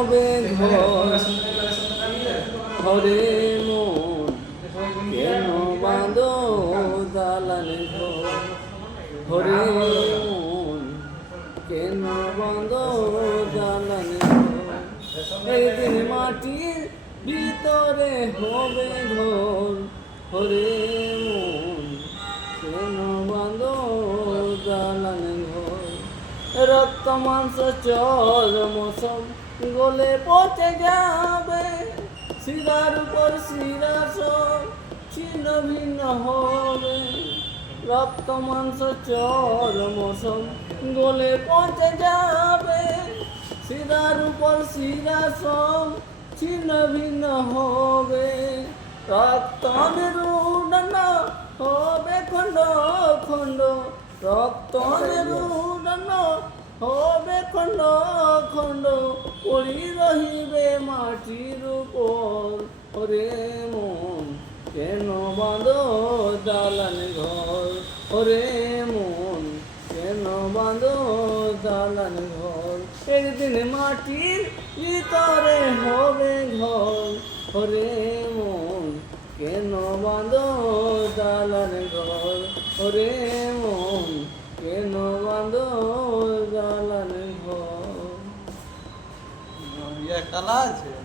হবে ঘর ঘরে মন কেন বাঁধো দালানে ঘর ঘরে মন কেন বাঁধো দালানে ঘর একদিন মাটির ভিতরে হবে ঘর ঘরে মন কেন বাঁধো দালানে ঘর রক্ত মাংস চর্ম সব গলে পচে যাবে শিরার উপর শিরা সব ছিন্ন ভিন্ন হবে রক্ত মাংস চর্ম সব গলে পচে যাবে শিরার উপর শিরা সব ছিন্ন ভিন্ন হবে রক্ত নিরুডন হবে খণ্ড খণ্ড রক্ত নিরুডন হবে খণ্ড খণ্ড পড়ি রহিবে মাটির উপর ওরে মন কেন বাঁধো দালানে ঘর ওরে মন কেন বাঁধো দালানে ঘর একদিন মাটির ভিতরে হবে ঘর ওরে মন কেন বাঁধো দালানে ঘর ওরে মন কেন বাঁধো দালানে ঘর কালা আছে।